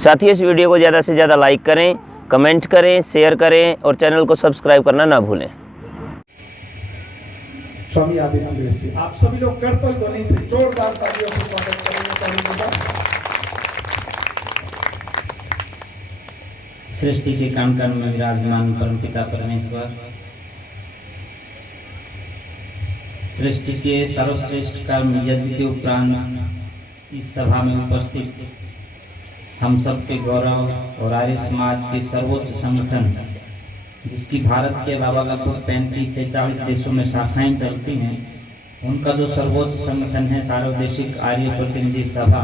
साथ ही इस वीडियो को ज़्यादा से ज़्यादा लाइक करें, कमेंट करें, शेयर करें और चैनल को सब्सक्राइब करना ना भूलें। स्वामी आदिनाथ जी, आप सभी लोग करतल ध्वनि से जोरदार तालियों से स्वागत करेंगे। सृष्टि के कण कण में विराजमान परमपिता परमेश्वर, सृष्टि के सर्वश्रेष्ठ कर्म यज्ञ के उपरांत इस सभा में उपस्थित हम सबके गौरव और आर्य समाज के सर्वोच्च संगठन, जिसकी भारत के अलावा लगभग 35 से 40 देशों में शाखाएं चलती हैं, उनका जो सर्वोच्च संगठन है सार्वदेशिक आर्य प्रतिनिधि सभा,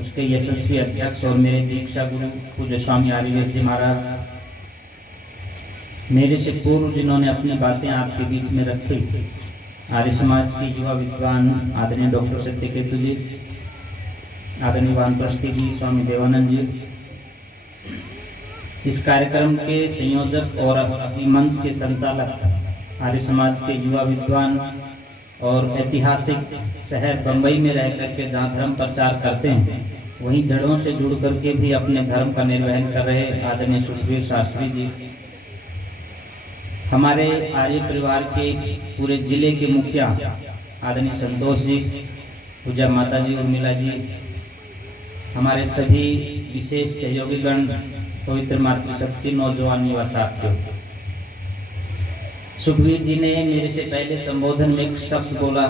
उसके यशस्वी अध्यक्ष और मेरे दीक्षा गुरु पूज्य स्वामी आर्यवेश जी महाराज, मेरे से पूर्व जिन्होंने अपनी बातें आपके बीच में रखी, आर्य समाज के युवा विद्वान आदरणीय डॉक्टर सत्यकेतु जी, आदरणीय वानप्रस्थी जी, स्वामी देवानंद जी, इस कार्यक्रम के संयोजक और मंच के संचालक, आर्य समाज के युवा विद्वान और ऐतिहासिक शहर बंबई में रह करके जहाँ धर्म प्रचार करते हैं, वहीं जड़ों से जुड़ करके भी अपने धर्म का निर्वहन कर रहे आदरणीय सुखबीर शास्त्री जी, हमारे आर्य परिवार के पूरे जिले के मुखिया आदरणीय संतोष जी, पूजा माता जी उर्मिला जी, हमारे सभी विशेष सहयोगीगण, पवित्र मातृशक्ति नौजवान युवा साथियों। सुखबीर जी ने मेरे से पहले संबोधन में एक शब्द बोला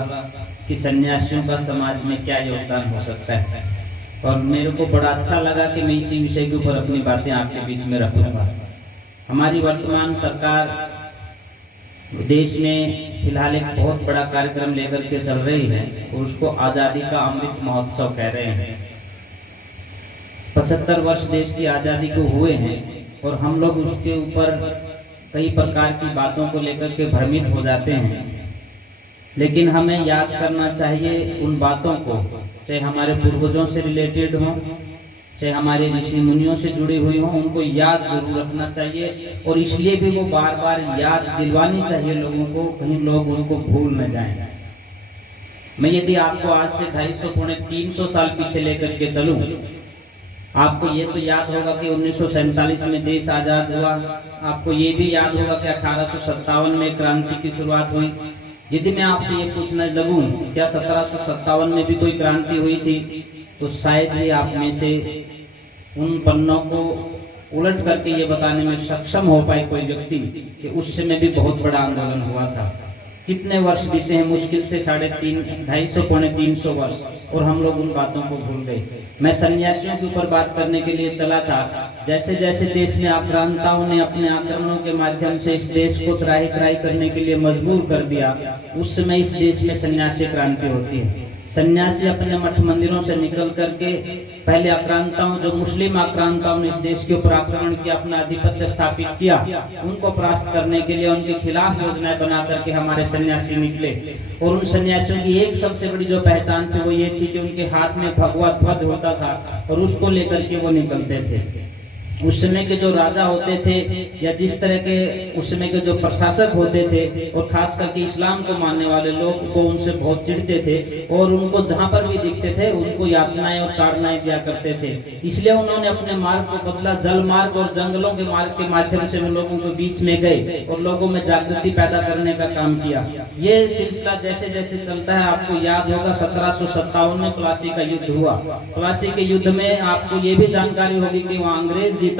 कि सन्यासियों का समाज में क्या योगदान हो सकता है, और मेरे को बड़ा अच्छा लगा कि मैं इसी विषय के ऊपर अपनी बातें आपके बीच में रखूंगा। हमारी वर्तमान सरकार देश में फिलहाल एक बहुत बड़ा कार्यक्रम लेकर के चल रही है और उसको आज़ादी का अमृत महोत्सव कह रहे हैं। 75 वर्ष देश की आज़ादी को हुए हैं और हम लोग उसके ऊपर कई प्रकार की बातों को लेकर के भ्रमित हो जाते हैं, लेकिन हमें याद करना चाहिए उन बातों को, चाहे हमारे पूर्वजों से रिलेटेड हो, चाहे हमारे ऋषि मुनियों से जुड़ी हुई हो, उनको याद जरूर रखना चाहिए और इसलिए भी वो बार बार याद दिलवानी चाहिए लोगों को, कहीं लोग उनको भूल न जाएं। मैं यदि आपको आज से 250 पौने 300 साल पीछे लेकर के चलूं, आपको ये तो याद होगा कि 1947 में देश आजाद हुआ, आपको ये भी याद होगा कि 1857 में क्रांति की शुरुआत हुई। यदि मैं आपसे ये पूछना लगूं क्या 1757 में भी कोई क्रांति हुई थी, तो शायद ही आप में से उन पन्नों को उलट करके ये बताने में सक्षम हो पाए कोई व्यक्ति कि उस समय भी बहुत बड़ा आंदोलन हुआ था। कितने वर्ष बीते हैं, मुश्किल से 250 पौने 300 वर्ष, और हम लोग उन बातों को भूल गए। मैं सन्यासियों के ऊपर बात करने के लिए चला था। जैसे जैसे देश में आक्रांताओं ने अपने आक्रमणों के माध्यम से इस देश को त्राही त्राही करने के लिए मजबूर कर दिया, उस समय इस देश में सन्यासी क्रांति होती है। सन्यासी अपने मठ मंदिरों से निकल करके पहले आक्रांताओं, जो मुस्लिम आक्रांताओं ने इस देश के ऊपर आक्रमण किया, अपना आधिपत्य स्थापित किया, उनको परास्त करने के लिए उनके खिलाफ योजनाएं बना करके हमारे सन्यासी निकले। और उन सन्यासियों की एक सबसे बड़ी जो पहचान थी वो ये थी कि उनके हाथ में भगवा ध्वज होता था और उसको लेकर के वो निकलते थे। उस समय के जो राजा होते थे या जिस तरह के उस समय के जो प्रशासक होते थे, और खास करके इस्लाम को मानने वाले लोग को उनसे बहुत चिढ़ते थे और उनको जहां पर भी दिखते थे उनको यातनाएं और ताड़नाएं दिया करते थे। इसलिए उन्होंने अपने मार्ग को बदला, जल मार्ग और जंगलों के मार्ग के माध्यम से वो लोगों के बीच में गए और लोगों में जागृति पैदा करने का काम किया। ये सिलसिला जैसे जैसे चलता है, आपको याद होगा 1757 में प्लासी का युद्ध हुआ। प्लासी के युद्ध में आपको ये भी जानकारी होगी कि वहाँ अंग्रेज जीता,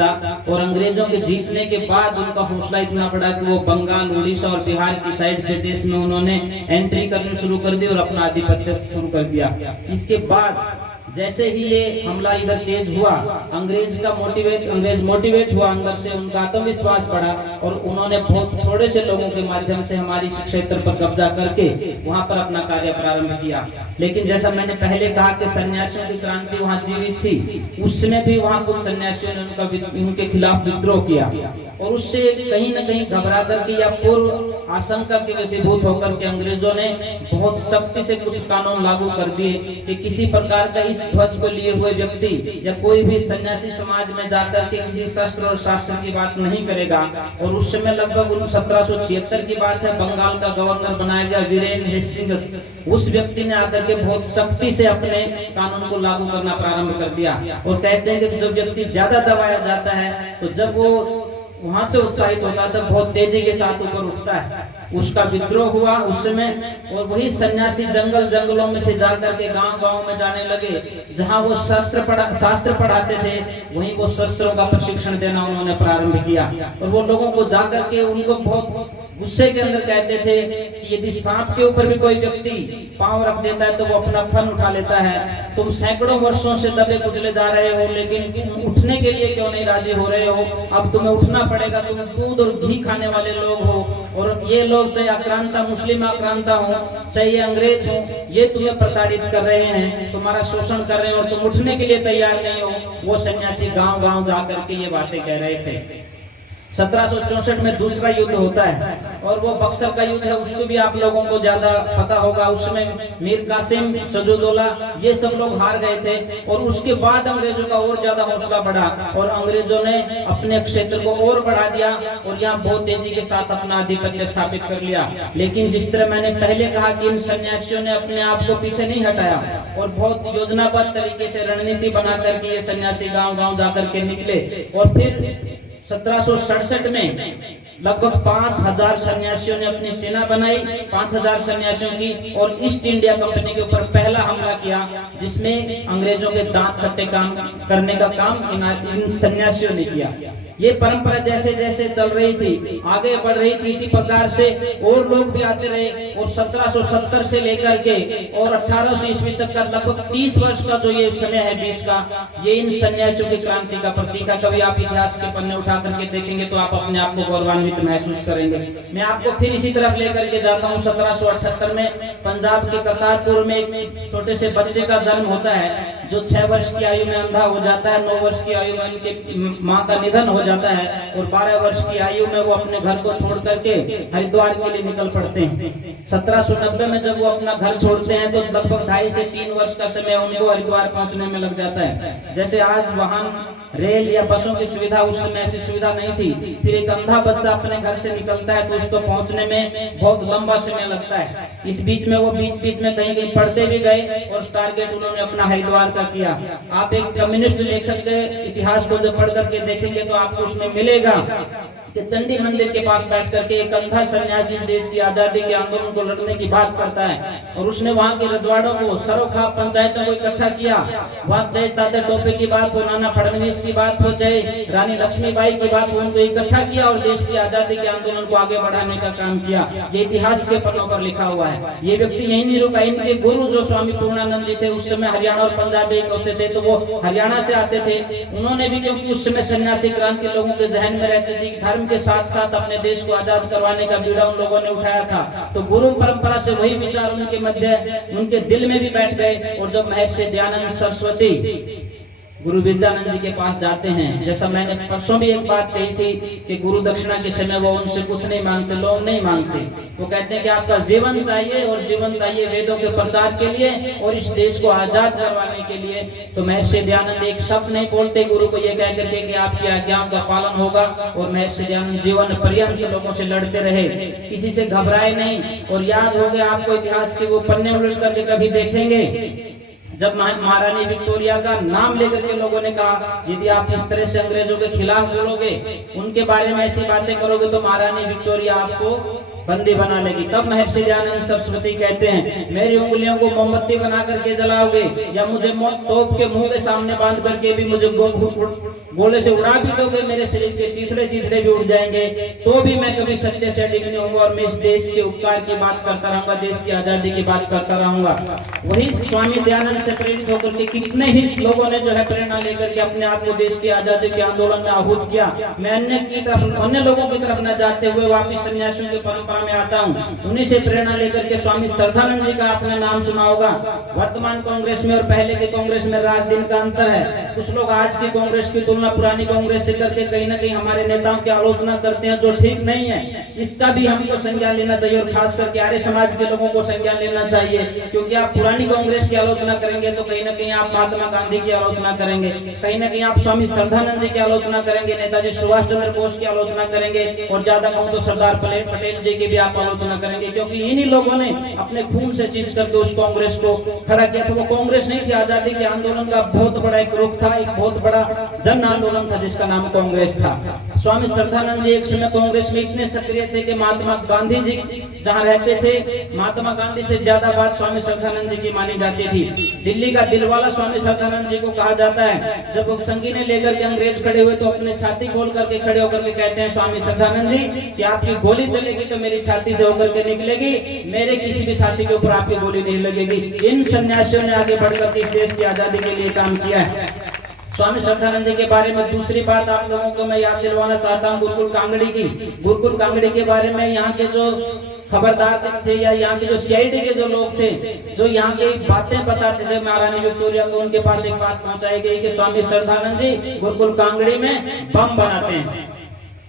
और अंग्रेजों के जीतने के बाद उनका हौसला इतना बढ़ा कि वो बंगाल, उड़ीसा और बिहार की साइड से देश में उन्होंने एंट्री करनी शुरू कर दी और अपना आधिपत्य शुरू कर दिया। इसके बाद जैसे ही ये हमला इधर तेज हुआ, अंग्रेज मोटिवेट हुआ, अंदर से उनका आत्मविश्वास बढ़ा और उन्होंने बहुत थोड़े से लोगों के माध्यम से हमारी क्षेत्र पर कब्जा करके वहां पर अपना कार्य प्रारंभ किया। लेकिन जैसा मैंने पहले कहा कि सन्यासियों की क्रांति वहां जीवित थी, उसमें भी वहां कुछ सन्यासियों ने उनके खिलाफ विद्रोह किया और उससे कहीं न कहीं घबरा करके या पूर्व आशंका के वशीभूत होकर के अंग्रेजों ने बहुत सख्ती से कुछ कानून लागू कर दिए कि किसी प्रकार का इस ध्वज को लिए हुए व्यक्ति या कोई भी सन्यासी समाज में जाकर के किसी शस्त्र और शास्त्र की बात नहीं करेगा। और उस समय लगभग 1776 की बात है, बंगाल का गवर्नर बनाया गया वीरेन हेस्टिंग्स। उस व्यक्ति ने आकर के बहुत सख्ती से अपने कानून को लागू करना प्रारंभ कर दिया। और कहते हैं कि जब व्यक्ति ज्यादा दबाया जाता है तो जब वो वहां से उत्साहित होता है तो बहुत तेजी के साथ ऊपर उठता है। उसका विद्रोह हुआ उस समय, और वही सन्यासी जंगलों में से जाकर के गांव में जाने लगे। जहां वो शास्त्र पढ़ाते थे वहीं वो शस्त्रों का प्रशिक्षण देना उन्होंने प्रारंभ किया। और वो लोगों को जाकर के उनको बहुत गुस्से के अंदर कहते थे कि यदि सांप के ऊपर भी कोई व्यक्ति पांव रख देता है तो वो अपना फन उठा लेता है। तुम सैकड़ों वर्षों से दबे कुचले जा रहे हो, लेकिन तुम उठने के लिए क्यों नहीं राजी हो रहे हो? अब तुम्हें उठना पड़ेगा। तुम दूध और घी खाने वाले लोग हो, और ये लोग चाहे आक्रांता मुस्लिम आक्रांता हो, चाहे ये अंग्रेज हो, ये तुम्हें प्रताड़ित कर रहे हैं, तुम्हारा शोषण कर रहे हैं, और तुम उठने के लिए तैयार नहीं हो। वो सन्यासी गांव जाकर के ये बातें कह रहे थे। 1764 में दूसरा युद्ध होता है, और वो बक्सर का युद्ध है। उसको भी आप लोगों को ज्यादा पता होगा। उसमें मीर कासिम, सजुदौला, ये सब लोग हार गए थे। और उसके बाद अंग्रेजों का और ज्यादा हौसला बढ़ा, और अंग्रेजों ने अपने क्षेत्र को और बढ़ा दिया, और यहाँ बहुत तेजी के साथ अपना आधिपत्य स्थापित कर लिया। लेकिन जिस तरह मैंने पहले कहा कि इन सन्यासियों ने अपने आप को पीछे नहीं हटाया, और बहुत योजनाबद्ध तरीके से रणनीति बना करके ये सन्यासी गांव जाकर के निकले। और फिर 1767 में लगभग 5000 सन्यासियों ने अपनी सेना बनाई, 5000 सन्यासियों की, और ईस्ट इंडिया कंपनी के ऊपर पहला हमला किया, जिसमें अंग्रेजों के दांत खट्टे करने का काम इन सन्यासियों ने किया। ये परंपरा जैसे जैसे चल रही थी, आगे बढ़ रही थी, इसी प्रकार से और लोग भी आते रहे। और 1770 से लेकर के और 1800 ईस्वी तक का लगभग 30 वर्ष का जो ये समय है बीच का, ये इन सन्यासियों की क्रांति का प्रतीक है। कभी आप इतिहास के पन्ने उठा करके देखेंगे तो आप अपने आप को गौरवान्वित महसूस करेंगे। मैं आपको फिर इसी तरफ लेकर के जाता हूँ। 1778 में पंजाब के करतारपुर में एक छोटे से बच्चे का जन्म होता है, जो 6 वर्ष की आयु में अंधा हो जाता है। 9 वर्ष की आयु में उनके माँ का निधन हो जाता है, और 12 वर्ष की आयु में वो अपने घर को छोड़ करके हरिद्वार के लिए निकल पड़ते हैं। 1790 में जब वो अपना घर छोड़ते हैं तो लगभग 2.5 से 3 वर्ष का समय उनको हरिद्वार पहुंचने में लग जाता है। जैसे आज वाहन, रेल या बसों की सुविधा, उस समय ऐसी सुविधा नहीं थी। फिर एक अंधा बच्चा अपने घर से निकलता है तो उसको पहुंचने में बहुत लंबा समय लगता है। इस बीच में वो बीच में कहीं पढ़ते भी गए, और टारगेट उन्होंने अपना हरिद्वार का किया। आप एक कम्युनिस्ट लेखक के इतिहास को जब पढ़ करके देखेंगे तो आपको उसमें मिलेगा कि चंडी मंदिर के पास बैठ करके एक अंधा सन्यासी देश की आजादी के आंदोलन को लड़ने की बात करता है, और उसने वहाँ के रजवाड़ों को, सरोखा पंचायतों को इकट्ठा किया। वहाँ चाहे ताते टोपे की बात हो, नाना फडणवीस की बात हो, चाहे रानी लक्ष्मीबाई की बात हो, उनको इकट्ठा किया और देश की आजादी के आंदोलन को आगे बढ़ाने का काम किया। ये इतिहास के पन्नों पर लिखा हुआ है। ये व्यक्ति यही नहीं रुका। इनके गुरु जो स्वामी पूर्णानंद जी थे, उस समय हरियाणा और पंजाब एक होते थे, तो वो हरियाणा से आते थे। उन्होंने भी, क्योंकि उस समय सन्यासी क्रांति लोगों के जहन में रहती थी, धर्म के साथ साथ अपने देश को आजाद करवाने का बीड़ा उन लोगों ने उठाया था, तो गुरु परंपरा से वही विचार उनके मध्य, उनके दिल में भी बैठ गए। और जब महर्षि दयानंद सरस्वती गुरु विद्यानंद जी के पास जाते हैं, जैसा मैंने परसों भी एक बात कही थी कि गुरु दक्षिणा के समय वो उनसे कुछ नहीं मांगते, लोग नहीं मांगते। वो कहते हैं कि आपका जीवन चाहिए, और जीवन चाहिए वेदों के प्रचार के लिए और इस देश को आजाद करवाने के लिए। तो महर्षि दयानंद एक शब्द नहीं बोलते गुरु को ये कह करके कि आपकी आज्ञाओं का पालन होगा, और महर्षि दयानंद जीवन पर्यंत लोगों से लड़ते रहे, किसी से घबराए नहीं। और याद हो गया आपको इतिहास के वो पन्ने उलट करके कभी देखेंगे, जब महारानी विक्टोरिया का नाम लेकर के लोगों ने कहा यदि आप इस तरह से अंग्रेजों के खिलाफ बोलोगे, उनके बारे में ऐसी बातें करोगे, तो महारानी विक्टोरिया आपको बंदी बना लेगी। तब महर्षि दयानंद सरस्वती कहते हैं, मेरी उंगलियों को मोमबत्ती बना करके जलाओगे, या मुझे तोप के मुंह के सामने बांध करके भी मुझे गोले से उड़ा भी दोगे, मेरे शरीर के चिथड़े भी उड़ जाएंगे, तो भी मैं कभी सत्य से अडिग नहीं होऊंगा, और मैं इस देश के उपकार की बात करता रहूंगा, देश की आजादी की बात करता रहूंगा। वही स्वामी दयानंद से प्रेरित होकर के कितने ही लोगों ने जो है प्रेरणा लेकर के अपने आप को देश की आजादी के आंदोलन में आहूत किया। मैं अन्य लोगों की तरफ न जाते हुए वापिस सन्यासियों की परंपरा परंपरा में आता हूँ, उन्हीं से प्रेरणा लेकर के स्वामी श्रद्धानंद जी का आपने नाम सुना होगा। वर्तमान कांग्रेस में और पहले के कांग्रेस में रात दिन का अंतर है। कुछ लोग आज की कांग्रेस की तुलना पुरानी कांग्रेस से करके कहीं ना कहीं हमारे नेताओं की आलोचना करते हैं, जो ठीक नहीं है। इसका भी हमको संज्ञान लेना चाहिए और खास करके आर्य समाज के लोगों को संज्ञान लेना चाहिए, क्योंकि आप पुरानी कांग्रेस की आलोचना करेंगे तो कहीं ना कहीं आप महात्मा गांधी की आलोचना करेंगे, कहीं ना कहीं आप स्वामी श्रद्धानंद जी की आलोचना करेंगे, नेताजी सुभाष चंद्र बोस की आलोचना करेंगे और ज्यादा कहूं तो सरदार पटेल जी की भी आप आलोचना करेंगे, क्योंकि इन्हीं लोगों ने अपने खून से चीज करके उस कांग्रेस को खड़ा किया था। वो कांग्रेस नहीं थी, आजादी के आंदोलन का बहुत बड़ा एक रुख था, एक बहुत बड़ा जन आंदोलन था जिसका नाम कांग्रेस था। स्वामी श्रद्धानंद जी एक समय कांग्रेस में इतने सक्रिय थे कि महात्मा गांधी जी जहां रहते थे, महात्मा गांधी से ज्यादा बात स्वामी श्रद्धानंद जी की मानी जाती थी। दिल्ली का दिलवाला स्वामी श्रद्धानंद जी को कहा जाता है। जब संगीने लेकर के अंग्रेज खड़े हुए तो अपने छाती खोल करके खड़े होकर के कहते हैं स्वामी श्रद्धानंद जी कि आपकी गोली चलेगी तो मेरी छाती से होकर के निकलेगी, मेरे किसी भी साथी के ऊपर आपकी गोली नहीं लगेगी। इन सन्यासियों ने आगे बढ़कर इस देश की आजादी के लिए काम किया है। स्वामी श्रद्धानंद जी के बारे में दूसरी बात आप लोगों को मैं याद दिलवाना चाहता हूँ गुरुकुल कांगड़ी की। गुरुकुल कांगड़ी के बारे में यहाँ के जो खबरदार थे या यहाँ के जो सीआईडी के जो लोग थे, जो यहाँ की बातें बताते थे, महारानी विक्टोरिया को उनके पास एक बात पहुंचाई गई कि स्वामी श्रद्धानंद जी गुरुकुल कांगड़ी में बम बनाते हैं।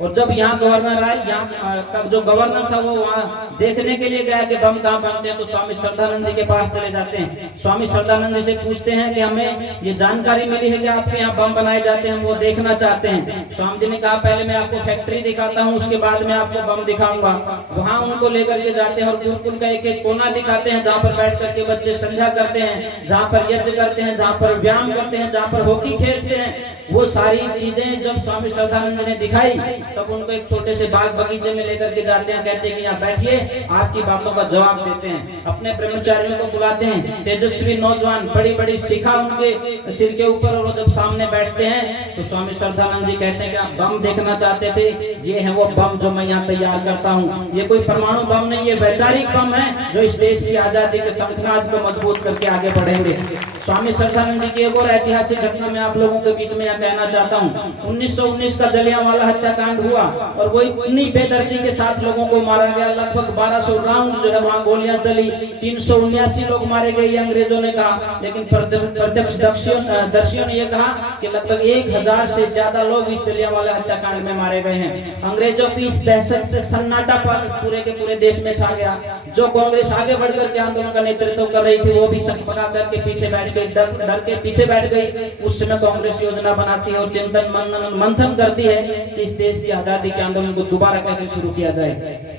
और जब यहाँ गवर्नर आए, यहाँ जो गवर्नर था वो वहाँ देखने के लिए गया कि बम कहाँ बनते हैं, तो स्वामी श्रद्धानंद जी के पास चले जाते हैं। स्वामी श्रद्धानंद जी से पूछते हैं कि हमें ये जानकारी मिली है कि आपके यहाँ बम बनाए जाते हैं, हम वो देखना चाहते हैं। स्वामी जी ने कहा पहले मैं आपको फैक्ट्री दिखाता हूँ, उसके बाद में आपको बम दिखाऊंगा। वहाँ उनको लेकर के जाते हैं और गुरुकुल का एक एक कोना दिखाते हैं जहाँ पर बैठ करके बच्चे संध्या करते हैं, जहाँ पर यज्ञ करते हैं, जहाँ पर व्यायाम करते हैं, जहाँ पर हॉकी खेलते हैं। वो सारी चीजें जब स्वामी श्रद्धानंद जी ने दिखाई तब उनको एक छोटे से बाग बगीचे में लेकर के जाते हैं, कहते हैं कि यहाँ बैठिए, आपकी बातों का जवाब देते हैं। अपने ब्रह्मचारियों को बुलाते हैं, तेजस्वी नौजवान, बड़ी बड़ी शिखा उनके सिर के ऊपर, और वो जब सामने बैठते हैं तो स्वामी श्रद्धानंद जी कहते हैं कि आप बम देखना चाहते थे, ये है वो बम जो मैं यहाँ तैयार करता हूँ। ये कोई परमाणु बम नहीं, ये वैचारिक बम है जो इस देश की आजादी के शंखनाद को मजबूत करके आगे बढ़ेंगे। स्वामी श्रद्धानंद जी की एक और ऐतिहासिक घटना मैं आप लोगों के बीच में कहना चाहता हूँ। 1919 का जलियांवाला हत्याकांड हुआ और वो इतनी बेदर्दी के साथ लोगों को मारा गया। लगभग 1200 राउंड जो है वहाँ गोलियां चली, 379 लोग मारे गए ये अंग्रेजों ने कहा, लेकिन प्रत्यक्षदर्शियों ने ये कहा कि लगभग 1000 से ज्यादा लोग इस जलियांवाला हत्याकांड में मारे गए हैं। अंग्रेजों की इस दहशत से सन्नाटा पूरे के पूरे देश में छा गया। जो कांग्रेस आगे बढ़कर के आंदोलन का नेतृत्व कर रही थी वो भी सक पका करके पीछे बैठ गई, डर के पीछे बैठ गई। उस समय कांग्रेस योजना बनाती है और चिंतन मंथन करती है कि इस देश की आजादी के आंदोलन को दोबारा कैसे शुरू किया जाए।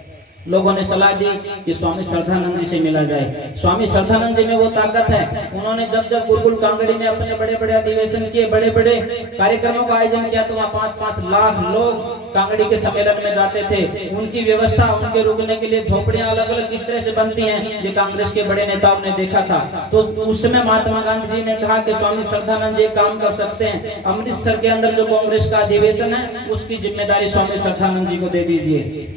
लोगों ने सलाह दी कि स्वामी श्रद्धानंद जी से मिला जाए। स्वामी श्रद्धानंद जी में वो ताकत है, उन्होंने जब जब गुरुकुल कांगड़ी में अपने बड़े बड़े अधिवेशन किए, बड़े बड़े कार्यक्रमों का आयोजन किया, तो वहाँ 5-5 लाख लोग कांगड़ी के सम्मेलन में जाते थे। उनकी व्यवस्था, उनके रुकने के लिए झोपड़ियां अलग अलग किस तरह से बनती हैं, ये कांग्रेस के बड़े नेताओं ने देखा था। तो उस समय महात्मा गांधी जी ने कहा कि स्वामी श्रद्धानंद जी काम कर सकते हैं, अमृतसर के अंदर जो कांग्रेस का अधिवेशन है उसकी जिम्मेदारी स्वामी श्रद्धानंद जी को दे दीजिए।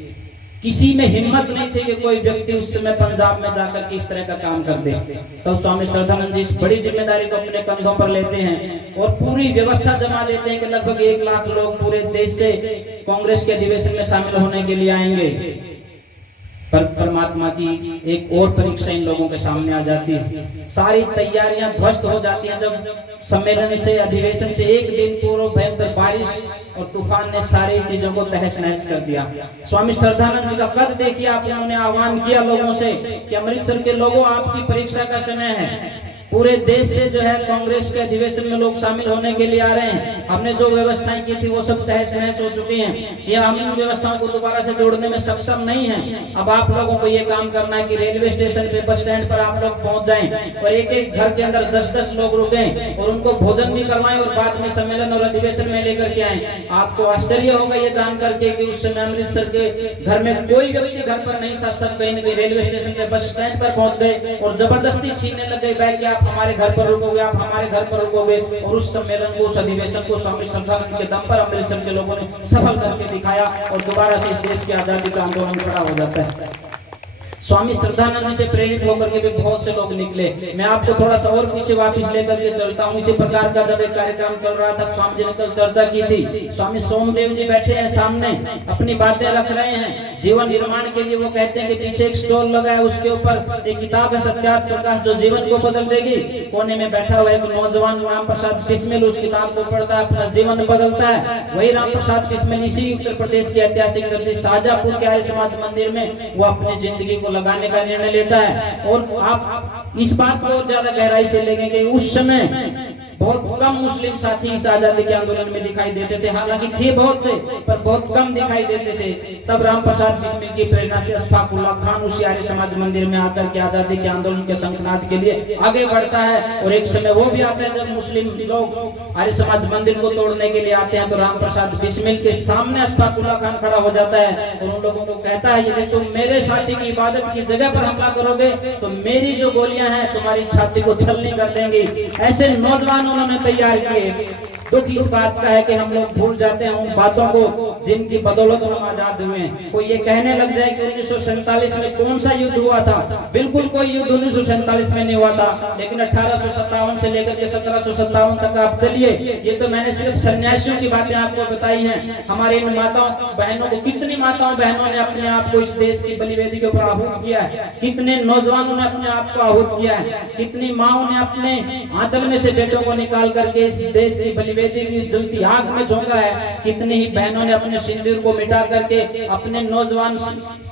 किसी में हिम्मत नहीं थी कि कोई व्यक्ति उस समय पंजाब में जाकर के इस तरह का काम कर दे। तो स्वामी श्रद्धानंद जी इस बड़ी जिम्मेदारी को अपने कंधों पर लेते हैं और पूरी व्यवस्था जमा देते हैं कि लगभग 1 लाख लोग पूरे देश से कांग्रेस के अधिवेशन में शामिल होने के लिए आएंगे। पर परमात्मा की एक और परीक्षा इन लोगों के सामने आ जाती है। सारी तैयारियां ध्वस्त हो जाती हैं जब सम्मेलन से, अधिवेशन से एक दिन पूर्व भयंकर बारिश और तूफान ने सारी चीजों को तहस नहस कर दिया। स्वामी श्रद्धानंद जी का कद देखिए, आप उन्होंने आह्वान किया लोगों से कि अमृतसर के लोगों, आपकी परीक्षा का समय है। पूरे देश से जो है कांग्रेस के अधिवेशन में लोग शामिल होने के लिए आ रहे हैं। हमने जो व्यवस्थाएं की थी वो सब तहस नहस हो चुकी हैं, या हम इन व्यवस्थाओं को दोबारा से जोड़ने में सक्षम नहीं हैं। अब आप लोगों को ये काम करना है कि रेलवे स्टेशन पे, बस स्टैंड पर आप लोग पहुंच जाएं और एक एक घर के अंदर 10-10 लोग रुकें और उनको भोजन भी करवाएं और बाद में सम्मेलन और अधिवेशन में लेकर के आए। आपको आश्चर्य होगा ये जान करके कि उस समय अमृतसर के घर में कोई व्यक्ति घर पर नहीं था, सब कहीं न कहीं रेलवे स्टेशन पे, बस स्टैंड पर पहुंच गए और जबरदस्ती छीनने लग गए बैग, आप हमारे घर पर रुकोगे, आप हमारे घर पर रुकोगे। और उस सम्मेलन को, उस अधिवेशन को स्वामी श्रद्धानंद के दम पर अमृतसर के लोगों ने सफल करके दिखाया और दोबारा से इस देश की आजादी का आंदोलन खड़ा हो जाता है। स्वामी श्रद्धानंद जी से प्रेरित होकर के भी बहुत से लोग निकले। मैं आपको थोड़ा सा और पीछे वापस लेकर के चलता हूँ। इसी प्रकार का जब एक कार्यक्रम चल रहा था, स्वामी जी ने कल चर्चा की थी, स्वामी सोमदेव जी बैठे हैं सामने, अपनी बातें रख रहे हैं जीवन निर्माण के लिए। वो कहते हैं कि पीछे एक स्टॉल लगा है, उसके ऊपर एक किताब है सत्यार्थ प्रकाश जो जीवन को बदल देगी। कोने में बैठा हुआ एक नौजवान राम प्रसाद बिस्मिल उस किताब को पढ़ता है, अपना जीवन बदलता है। वही राम प्रसाद बिस्मिल इसी उत्तर प्रदेश की ऐतिहासिक धरती शाहजहांपुर के आर्य समाज मंदिर में वो अपनी जिंदगी को लगाने का निर्णय लेता है। और आप इस बात को ज्यादा गहराई से लेंगे, उस समय बहुत कम मुस्लिम साथी इस आजादी के आंदोलन में दिखाई देते थे, हालांकि थे बहुत से पर बहुत कम दिखाई देते थे। तब राम प्रसाद बिस्मिल की प्रेरणा से अशफाक उल्लाह खान उसी आर्य समाज मंदिर में आकर के आजादी के आंदोलन के शंखनाद के लिए आगे बढ़ता है। और एक समय वो भी आता है जब मुस्लिम लोग आर्य समाज मंदिर को तोड़ने के लिए आते हैं, तो राम प्रसाद बिस्मिल के सामने अशफाक उल्लाह खान खड़ा हो जाता है और उन लोगों को कहता है, यदि तुम मेरे साथी की इबादत की जगह पर हमला करोगे तो मेरी जो गोलियां हैं तुम्हारी छाती को छलनी कर देंगी। ऐसे नौजवान उन्होंने तैयार किए। दुख इस बात का है कि हम लोग भूल जाते हैं उन बातों को जिनकी बदौलत हम आजाद हुए हैं। कोई ये कहने लग जाए कि 1947 में कौन सा युद्ध हुआ था, बिल्कुल कोई युद्ध 1947 में नहीं हुआ था, लेकिन 1857 से लेकर के 1757 तक आप चलिए। ये तो मैंने सिर्फ सन्यासियों की बातें आपको बताई हैं। हमारे इन माताओं बहनों को, कितनी माताओं बहनों ने अपने आप को इस देश की बलिवेदी के ऊपर आहूत किया है, कितने नौजवानों ने अपने आप को आहूत किया है, कितनी माओं ने अपने आंचल में से बेटों को निकाल करके इस देश की वेदी की जलती आग में झोंका है, कितनी ही बहनों ने अपने सिंदूर को मिटा करके अपने नौजवान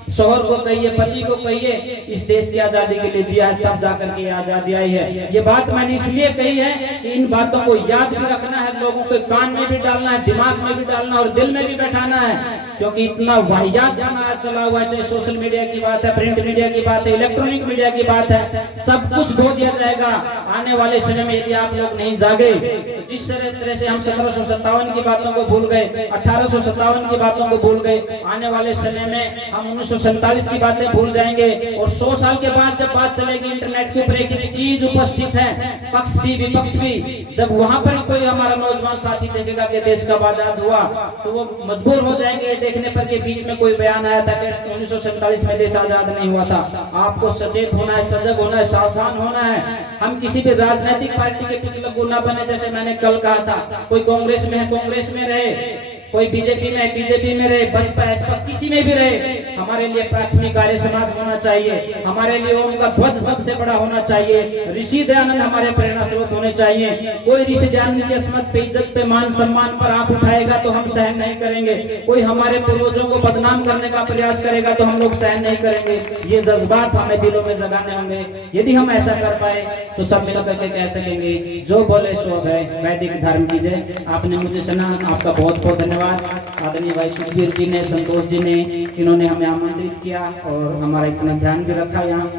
शोहर को कहिए, पति को कहिए, इस देश की आजादी के लिए दिया है, तब जाकर के आजादी आई है। ये बात मैंने इसलिए कही है कि इन बातों को याद भी रखना है, लोगों के कान में भी डालना है, दिमाग में भी डालना है और दिल में भी बैठाना है, क्योंकि इतना वाहियात बना चला हुआ है। चाहे सोशल मीडिया की बात है, प्रिंट मीडिया की बात है, इलेक्ट्रॉनिक मीडिया की बात है, सब कुछ धो दिया जाएगा आने वाले समय में यदि आप लोग नहीं जागे। तो जिस तरह से हम 1757 की बातों को भूल गए, 1857 की बातों को भूल गए, आने वाले समय में हम 1947 की बातें भूल जाएंगे। और 100 साल के बाद जब बात चलेगी इंटरनेट के ऊपर एक चीज उपस्थित है, पक्ष भी विपक्ष भी, जब वहां पर कोई हमारा नौजवान साथी देखेगा कि देश कब आजाद हुआ, तो वो मजबूर हो जाएंगे देखने पर कि बीच में कोई बयान आया था कि 1947 में देश आजाद नहीं हुआ था। आपको सचेत होना है, सजग होना है, सावधान होना है। हम किसी भी राजनीतिक पार्टी के पीछे लगू ना बने। जैसे मैंने कल कहा था, कोई कांग्रेस में है कांग्रेस में रहे, कोई बीजेपी में है बीजेपी में रहे, बसपा एसपा किसी में भी रहे, हमारे लिए प्राथमिक आर्य समाज होना चाहिए। हमारे लिए ओम का ध्वज सबसे बड़ा होना चाहिए। ऋषि दयानंद हमारे प्रेरणा स्रोत होने चाहिए। कोई ऋषि दयानंद की अस्मत पे, इज्जत पे, मान सम्मान पर आंख उठाएगा तो हम सहन नहीं करेंगे। कोई हमारे पूर्वजों को बदनाम करने का प्रयास करेगा तो हम लोग सहन नहीं करेंगे। ये जज्बात हमें दिलों में जगाने होंगे। यदि हम ऐसा कर पाए तो सब मिलकर के कह सकेंगे, जो बोले सो है, वैदिक धर्म की जय। आपने मुझे सुना, आपका बहुत बहुत धन्यवाद। आदरणीय भाई सुखबीर जी ने, संतोष जी ने, इन्होंने हमें आमंत्रित किया और हमारा इतना ध्यान भी रखा। यहाँ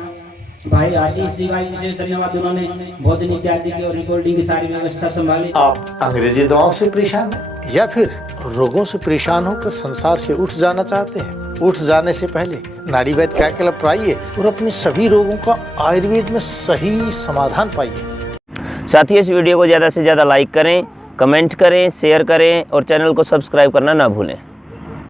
भाई आशीष जी का विशेष धन्यवाद, उन्होंने भोजन इत्यादि की और रिकॉर्डिंग की सारी व्यवस्था संभाली। आप अंग्रेजी दवाओं से परेशान हैं या फिर रोगों से परेशान होकर संसार से उठ जाना चाहते हैं? उठ जाने से पहले नाड़ीवैद्य क्या क्लब आइए और अपने सभी रोगों का आयुर्वेद में सही समाधान पाइए। साथियों, इस वीडियो को ज़्यादा से ज़्यादा लाइक करें, कमेंट करें, शेयर करें और चैनल को सब्सक्राइब करना ना भूलें।